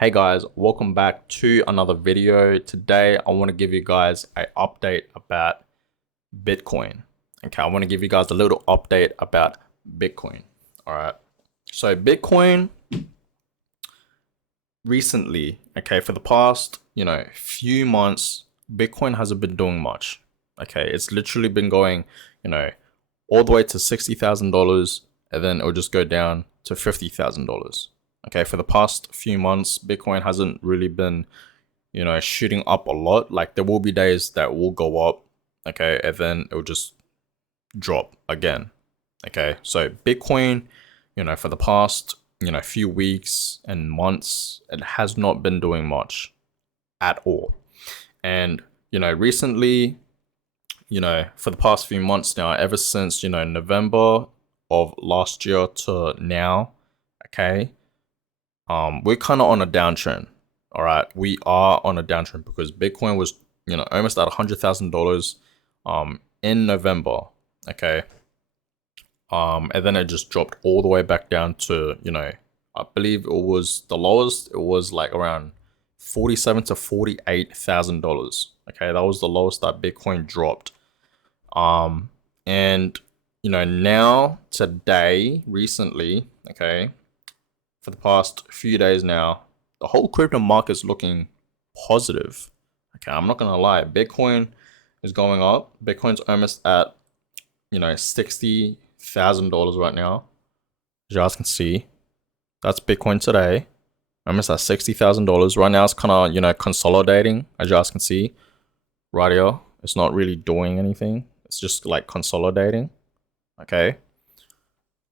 Hey guys, welcome back to another video. Today I want to give you guys an update about Bitcoin. Okay, I want to give you guys a little update about Bitcoin. All right. So Bitcoin recently, okay, for the past, few months, Bitcoin hasn't been doing much. Okay, it's literally been going, you know, all the way to $60,000 and then it'll just go down to $50,000. Okay, for the past few months, Bitcoin hasn't really been, shooting up a lot. Like there will be days that will go up, okay, and then it'll just drop again. Okay, so Bitcoin, for the past, few weeks and months, it has not been doing much at all. And, recently, for the past few months now, ever since, November of last year to now, okay, we're kind of on a downtrend. All right, we are on a downtrend because Bitcoin was, almost at $100,000, in November. Okay, and then it just dropped all the way back down to, I believe it was the lowest. It was like around $47,000 to $48,000. Okay, that was the lowest that Bitcoin dropped. And now today, recently, okay, for the past few days now, the whole crypto market is looking positive. Okay, I'm not gonna lie, Bitcoin is going up. Bitcoin's almost at $60,000 right now. As you guys can see, that's Bitcoin today. Almost at $60,000 right now. It's kind of consolidating, as you guys can see right here. It's not really doing anything. It's just like consolidating. Okay.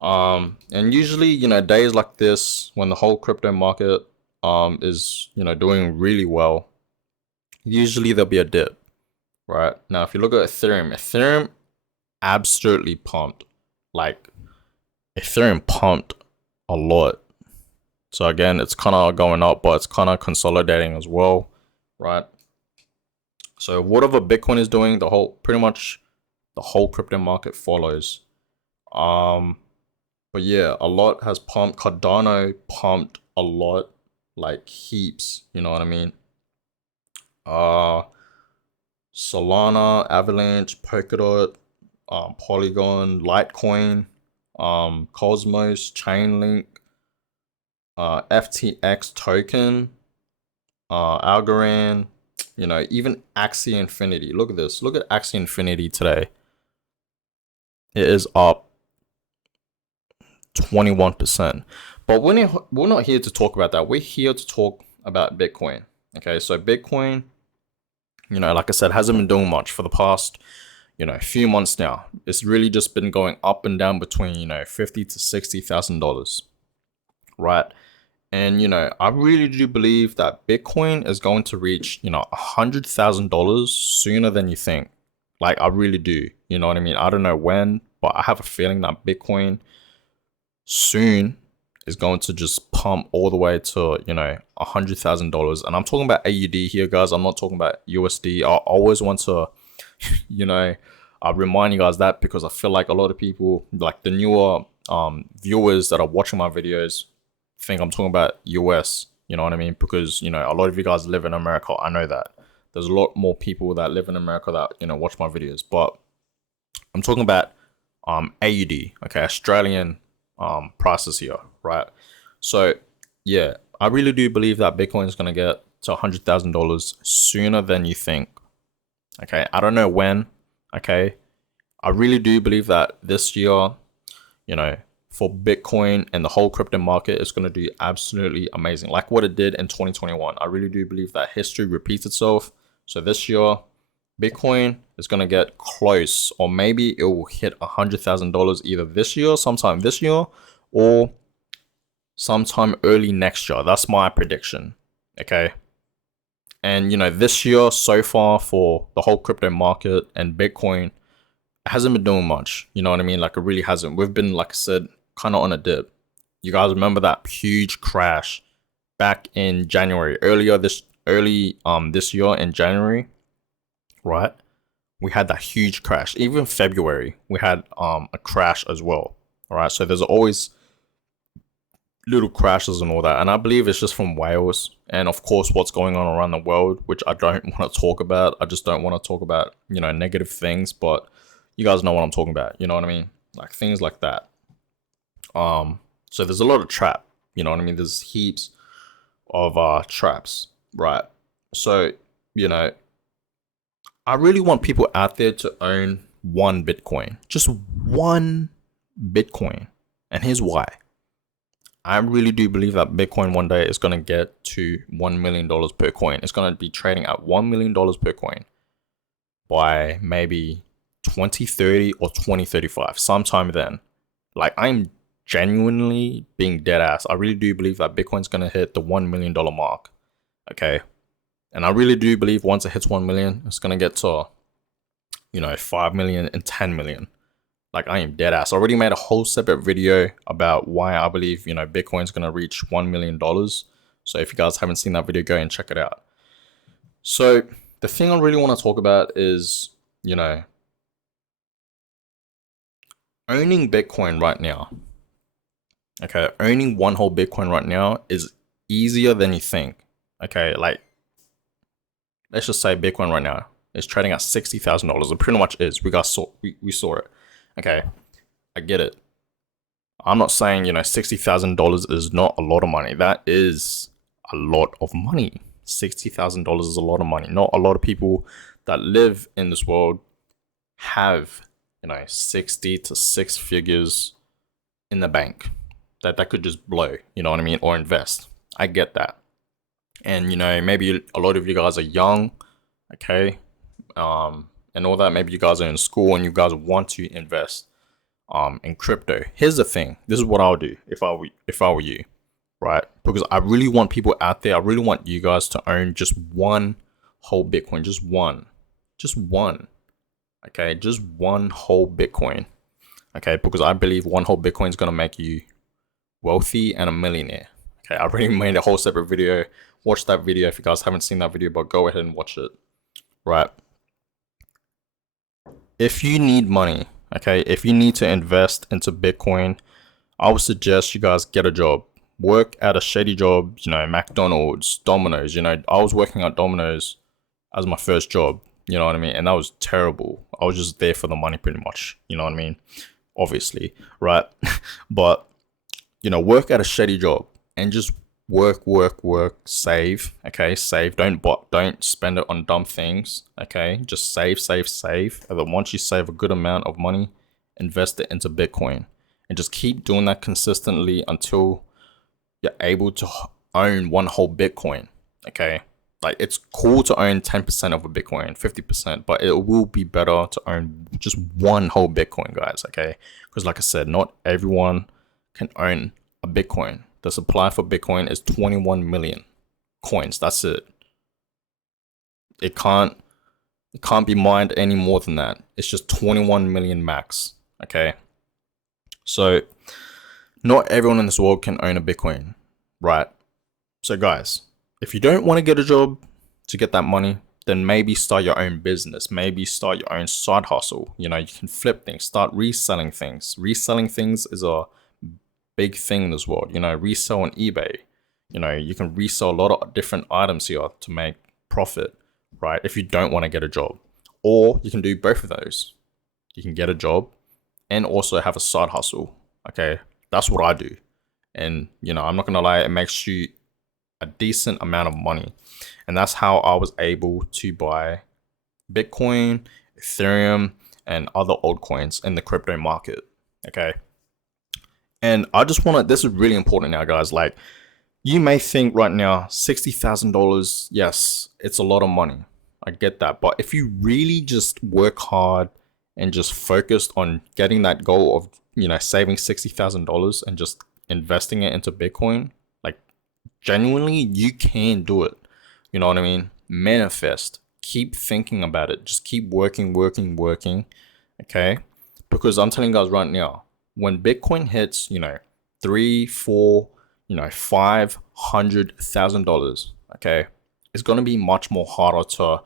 And usually, days like this, when the whole crypto market is doing really well, usually there'll be a dip, right? Now, if you look at Ethereum absolutely pumped. Like Ethereum pumped a lot. So again, it's kind of going up, but it's kind of consolidating as well, right? So whatever Bitcoin is doing, pretty much the whole crypto market follows. But yeah, a lot has pumped. Cardano pumped a lot, like heaps. You know what I mean? Solana, Avalanche, Polkadot, Polygon, Litecoin, Cosmos, Chainlink, FTX token, Algorand, even Axie Infinity. Look at this. Look at Axie Infinity today. It is up 21%. But we're not here to talk about that. We're here to talk about Bitcoin. Okay, so Bitcoin, like I said, hasn't been doing much for the past, few months now. It's really just been going up and down between, $50,000 to $60,000, right? And, I really do believe that Bitcoin is going to reach, $100,000 sooner than you think. Like, I really do. You know what I mean? I don't know when, but I have a feeling that Bitcoin soon is going to just pump all the way to $100,000. And I'm talking about AUD here, guys. I'm not talking about USD. I always want to remind you guys that, because I feel like a lot of people, like the newer viewers that are watching my videos, think I'm talking about US. You know what I mean? Because a lot of you guys live in America. I know that there's a lot more people that live in America that watch my videos, but I'm talking about AUD, okay, Australian prices here, right? So yeah, I really do believe that Bitcoin is going to get to $100,000 sooner than you think. Okay, I don't know when. Okay, I really do believe that this year, for Bitcoin and the whole crypto market, is going to do absolutely amazing, like what it did in 2021. I really do believe that history repeats itself. So this year, Bitcoin is going to get close, or maybe it will hit $100,000 either this year, sometime this year, or sometime early next year. That's my prediction. Okay. And, this year so far for the whole crypto market and Bitcoin, it hasn't been doing much. You know what I mean? Like it really hasn't. We've been, like I said, kind of on a dip. You guys remember that huge crash back in January, this year in January, right? We had that huge crash. Even February, we had a crash as well. All right. So there's always little crashes and all that. And I believe it's just from Wales and of course what's going on around the world, which I don't want to talk about. I just don't want to talk about, negative things, but you guys know what I'm talking about. You know what I mean? Like things like that. So there's a lot of trap, you know what I mean? There's heaps of traps, right? So, you know, I really want people out there to own one Bitcoin, just one Bitcoin. And here's why. I really do believe that Bitcoin one day is going to get to $1 million per coin. It's going to be trading at $1 million per coin by maybe 2030 or 2035, sometime then. Like, I'm genuinely being dead ass. I really do believe that Bitcoin's going to hit the $1 million mark. Okay. And I really do believe once it hits 1 million, it's going to get to, 5 million and 10 million. Like, I am dead ass. I already made a whole separate video about why I believe, Bitcoin's going to reach $1 million. So if you guys haven't seen that video, go and check it out. So the thing I really want to talk about is, owning Bitcoin right now. Okay, owning one whole Bitcoin right now is easier than you think. Okay, like, let's just say Bitcoin right now is trading at $60,000. It pretty much is. We saw it. Okay, I get it. I'm not saying, $60,000 is not a lot of money. That is a lot of money. $60,000 is a lot of money. Not a lot of people that live in this world have, 60 to 6 figures in the bank that could just blow, you know what I mean, or invest. I get that. And, maybe a lot of you guys are young, okay, and all that. Maybe you guys are in school and you guys want to invest in crypto. Here's the thing. This is what I'll do if I were you, right? Because I really want people out there. I really want you guys to own just one whole Bitcoin, just one, okay, just one whole Bitcoin, okay, because I believe one whole Bitcoin is gonna make you wealthy and a millionaire. Okay, I already made a whole separate video. Watch that video if you guys haven't seen that video, but go ahead and watch it, right? If you need money, okay, if you need to invest into Bitcoin, I would suggest you guys get a job. Work at a shady job, McDonald's, Domino's. I was working at Domino's as my first job, you know what I mean? And that was terrible. I was just there for the money pretty much, you know what I mean? Obviously, right? But, work at a shady job and just work, save, okay? Save, don't spend it on dumb things, okay? Just save. And then once you save a good amount of money, invest it into Bitcoin. And just keep doing that consistently until you're able to own one whole Bitcoin, okay? Like, it's cool to own 10% of a Bitcoin, 50%, but it will be better to own just one whole Bitcoin, guys, okay? Because like I said, not everyone can own a Bitcoin. The supply for Bitcoin is 21 million coins. That's it. It can't be mined any more than that. It's just 21 million max, okay? So not everyone in this world can own a Bitcoin, right? So guys, if you don't want to get a job to get that money, then maybe start your own business. Maybe start your own side hustle. You can flip things, start reselling things. Reselling things is a big thing in this world. Resell on eBay. You can resell a lot of different items here to make profit, right? If you don't want to get a job. Or you can do both of those. You can get a job and also have a side hustle, okay? That's what I do. And, I'm not going to lie, it makes you a decent amount of money. And that's how I was able to buy Bitcoin, Ethereum, and other altcoins in the crypto market, okay? And I just want to, this is really important now, guys. Like, you may think right now, $60,000, yes, it's a lot of money. I get that. But if you really just work hard and just focused on getting that goal of, saving $60,000 and just investing it into Bitcoin, like, genuinely, you can do it. You know what I mean? Manifest. Keep thinking about it. Just keep working, okay? Because I'm telling you guys right now, when Bitcoin hits, $3, $4, $500,000, okay, it's gonna be much more harder to,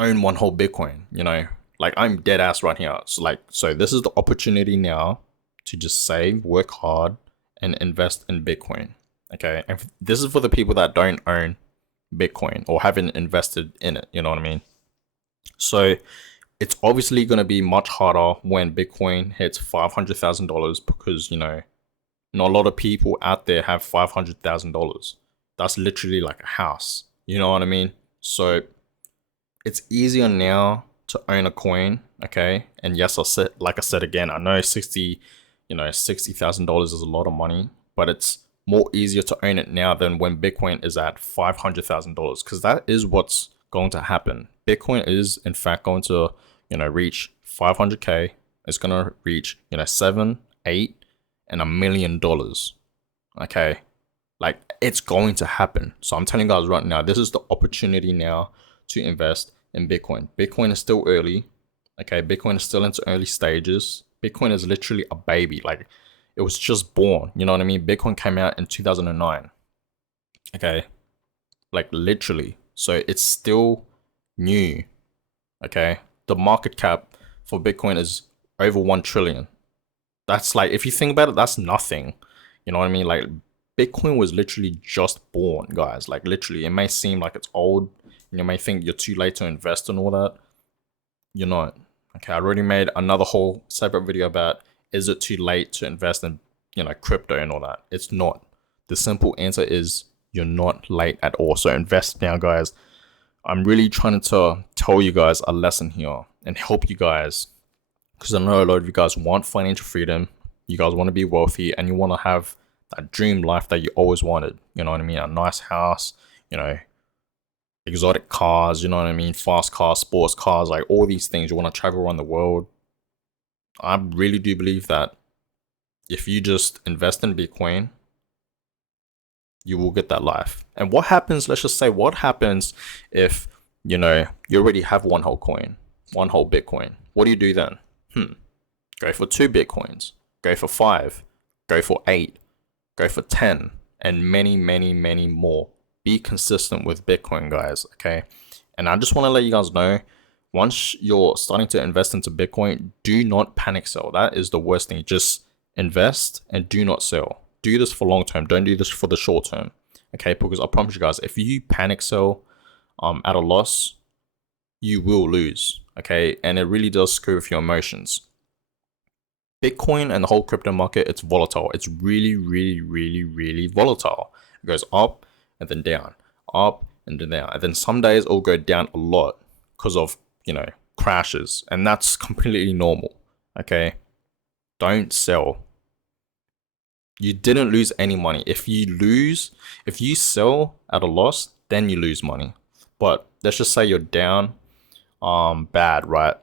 own one whole Bitcoin. Like, I'm dead ass right here. So this is the opportunity now to just save, work hard, and invest in Bitcoin. Okay, and this is for the people that don't own Bitcoin or haven't invested in it. You know what I mean? So it's obviously going to be much harder when Bitcoin hits $500,000 because, not a lot of people out there have $500,000. That's literally like a house. You know what I mean? So it's easier now to own a coin, okay? And yes, like I said again, I know $60,000 is a lot of money, but it's more easier to own it now than when Bitcoin is at $500,000, because that is what's going to happen. Bitcoin is in fact going to, reach 500K. It's gonna reach, 7, 8, and $1 million. Okay, like it's going to happen. So I'm telling you guys right now, this is the opportunity now to invest in Bitcoin. Bitcoin is still early. Okay, Bitcoin is still into early stages. Bitcoin is literally a baby. Like it was just born. You know what I mean? Bitcoin came out in 2009. Okay, like literally. So it's still new. Okay, the market cap for Bitcoin is over 1 trillion. That's like, if you think about it, that's nothing. You know what I mean? Like Bitcoin was literally just born, guys. Like literally, it may seem like it's old, and you may think you're too late to invest and all that. You're not. Okay, I already made another whole separate video about, is it too late to invest in, crypto and all that. It's not. The simple answer is you're not late at all. So invest now, guys. I'm really trying to tell you guys a lesson here and help you guys, because I know a lot of you guys want financial freedom. You guys want to be wealthy and you want to have that dream life that you always wanted. You know what I mean? A nice house, exotic cars, you know what I mean? Fast cars, sports cars, like all these things. You want to travel around the world. I really do believe that if you just invest in Bitcoin, you will get that life. And what happens, let's just say, what happens if, you already have one whole coin, one whole Bitcoin? What do you do then? Go for 2 Bitcoins, go for 5, go for 8, go for 10, and many, many, many more. Be consistent with Bitcoin, guys, okay? And I just want to let you guys know, once you're starting to invest into Bitcoin, do not panic sell. That is the worst thing. Just invest and do not sell. Do this for long term. Don't do this for the short term, okay? Because I promise you guys, if you panic sell at a loss, you will lose, okay? And it really does screw with your emotions. Bitcoin and the whole crypto market, it's volatile. It's really, really, really, really volatile. It goes up and then down, up and then down. And then some days it'll go down a lot because of, crashes. And that's completely normal, okay? Don't sell. You didn't lose any money. If you sell at a loss, then you lose money. But let's just say you're down bad, right?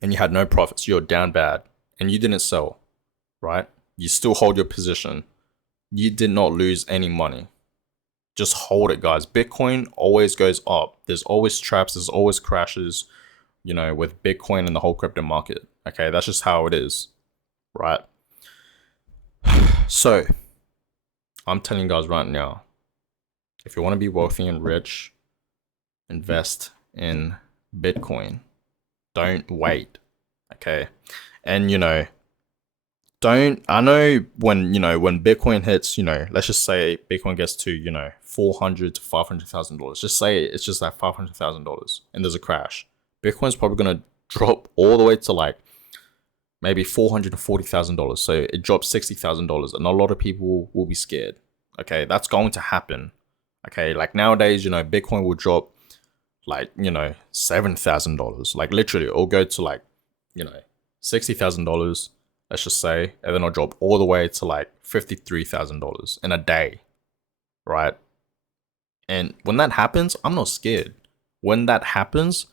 And you had no profits. You're down bad. And you didn't sell, right? You still hold your position. You did not lose any money. Just hold it, guys. Bitcoin always goes up. There's always traps. There's always crashes, with Bitcoin and the whole crypto market. Okay, that's just how it is, right? So, I'm telling you guys right now, if you want to be wealthy and rich, invest in Bitcoin. Don't wait, okay? And I know when Bitcoin hits, let's just say Bitcoin gets to, $400,000 to $500,000. Just say it's just like $500,000 and there's a crash. Bitcoin's probably going to drop all the way to like maybe $440,000. So it drops $60,000 and a lot of people will be scared. Okay, that's going to happen. Okay, like nowadays, Bitcoin will drop like, $7,000. Like literally it'll go to like, $60,000, let's just say, and then I'll drop all the way to like $53,000 in a day, right? And when that happens, I'm not scared. When that happens,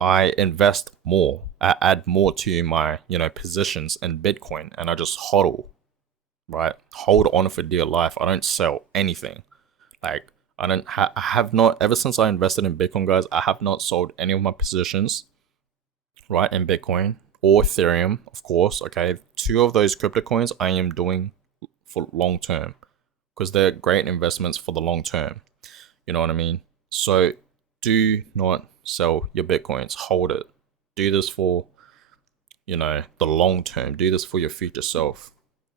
I invest more. I add more to my, positions in Bitcoin, and I just hodl, right? Hold on for dear life. I don't sell anything. Like I have not, ever since I invested in Bitcoin, guys, I have not sold any of my positions, right, in Bitcoin or Ethereum, of course. Okay, 2 of those crypto coins I am doing for long term because they're great investments for the long term. You know what I mean? So do not sell your Bitcoins. Hold it. Do this for, the long term. Do this for your future self.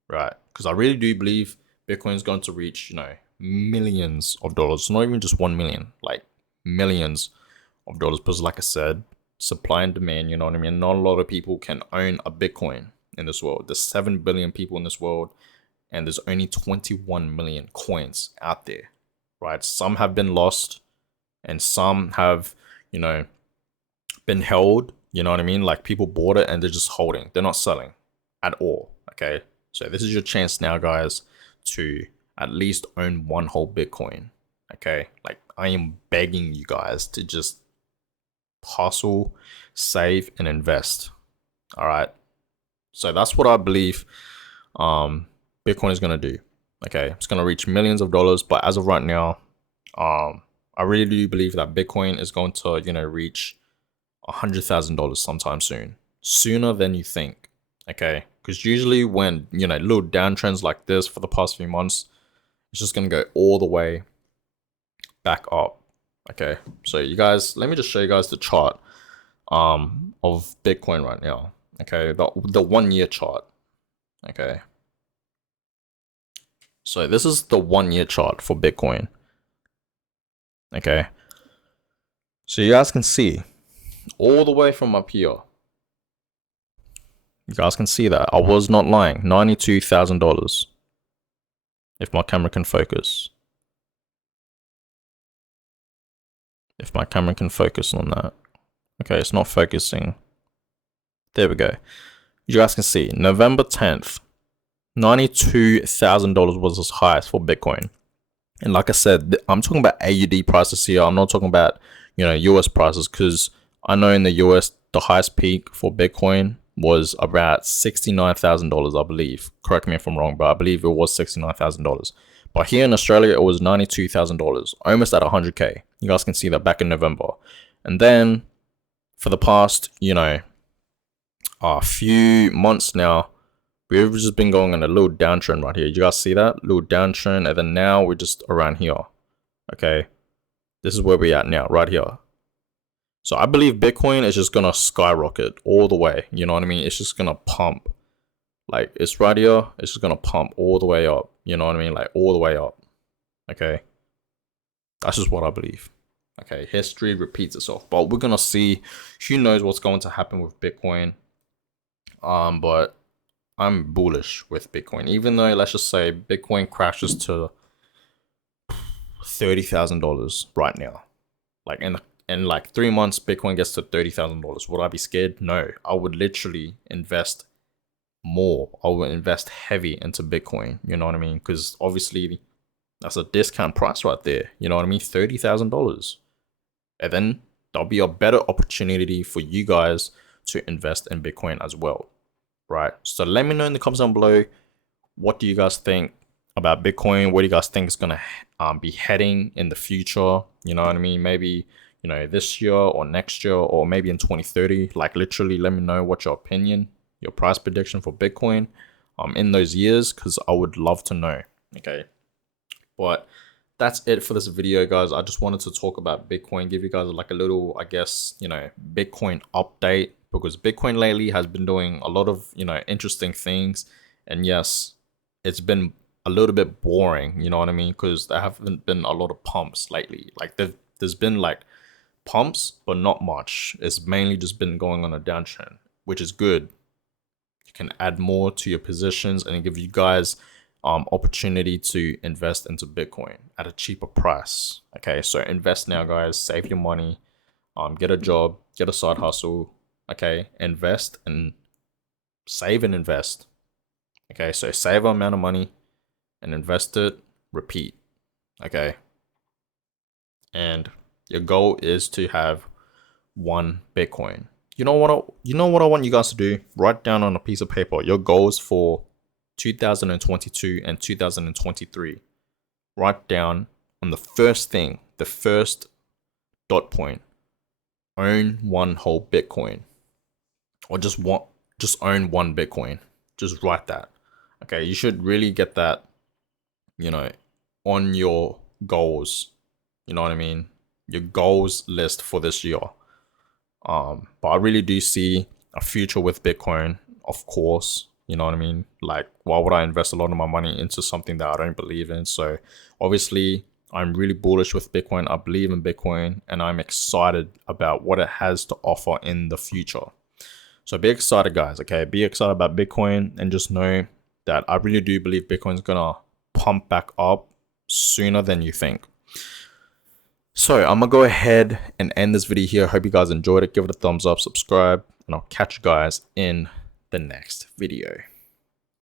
right? Because I really do believe Bitcoin is going to reach, millions of dollars, not even just 1 million, like millions of dollars. Because, like I said, supply and demand, you know what I mean? Not a lot of people can own a Bitcoin in this world. There's 7 billion people in this world, and there's only 21 million coins out there, right? Some have been lost, and some have, you know, been held. You know what I mean? Like people bought it and they're just holding. They're not selling at all. Okay. So this is your chance now, guys, to at least own one whole Bitcoin. Okay. Like I am begging you guys to just hustle, save, and invest. All right. So that's what I believe Bitcoin is gonna do. Okay. It's gonna reach millions of dollars, but as of right now, I really do believe that Bitcoin is going to, reach $100,000 sometime soon, sooner than you think. Okay, because usually when little downtrends like this for the past few months, it's just gonna go all the way back up. Okay, so you guys, let me just show you guys the chart of Bitcoin right now. Okay, the 1 year chart. Okay, so this is the 1 year chart for Bitcoin. Okay, so you guys can see all the way from up here. You guys can see that. I was not lying. $92,000. If my camera can focus. If my camera can focus on that. Okay, it's not focusing. There we go. You guys can see. November 10th. $92,000 was as highest for Bitcoin. And like I said, I'm talking about AUD prices here. I'm not talking about, US prices. Because I know in the US, the highest peak for Bitcoin was about $69,000, I believe. Correct me if I'm wrong, but I believe it was $69,000. But here in Australia, it was $92,000, almost at 100K. You guys can see that back in November. And then for the past, a few months now, we've just been going on a little downtrend right here. You guys see that? Little downtrend. And then now we're just around here. Okay. This is where we're at now, right here. So I believe Bitcoin is just going to skyrocket all the way. You know what I mean? It's just going to pump. Like, it's right here. It's just going to pump all the way up. You know what I mean? Like, all the way up. Okay? That's just what I believe. Okay? History repeats itself. But we're going to see. Who knows what's going to happen with Bitcoin. But I'm bullish with Bitcoin. Even though, let's just say, Bitcoin crashes to $30,000 right now. Like, in like 3 months, Bitcoin gets to $30,000. Would I be scared? No. I would literally invest more. I would invest heavy into Bitcoin. You know what I mean? Because obviously, that's a discount price right there. You know what I mean? $30,000. And then there'll be a better opportunity for you guys to invest in Bitcoin as well. Right? So let me know in the comments down below. What do you guys think about Bitcoin? Where do you guys think it's going to be heading in the future? You know what I mean? Maybe this year or next year or maybe in 2030. Like literally let me know what your opinion, your price prediction for Bitcoin in those years, because I would love to know. Okay, but that's it for this video, guys. I just wanted to talk about Bitcoin, give you guys like a little, I guess, Bitcoin update, because Bitcoin lately has been doing a lot of interesting things. And yes, it's been a little bit boring, you know what I mean, because there haven't been a lot of pumps lately. Like there's been like pumps, but not much. It's mainly just been going on a downtrend, which is good. You can add more to your positions and give you guys opportunity to invest into Bitcoin at a cheaper price. Okay, so invest now, guys. Save your money. Get a job, get a side hustle. Okay, invest and save and invest. Okay, so save an amount of money and invest it. Repeat. Okay, and your goal is to have 1 Bitcoin. You know what I want you guys to do? Write down on a piece of paper your goals for 2022 and 2023. Write down on the first thing, the first dot point. Own 1 whole Bitcoin. Or just own 1 Bitcoin. Just write that. Okay, you should really get that, on your goals. You know what I mean? Your goals list for this year. But I really do see a future with Bitcoin, of course. You know what I mean? Like, why would I invest a lot of my money into something that I don't believe in? So obviously, I'm really bullish with Bitcoin. I believe in Bitcoin, and I'm excited about what it has to offer in the future. So be excited, guys. Okay, be excited about Bitcoin, and just know that I really do believe Bitcoin's gonna pump back up sooner than you think. So I'm gonna go ahead and end this video here. Hope you guys enjoyed it. Give it a thumbs up, subscribe, and I'll catch you guys in the next video.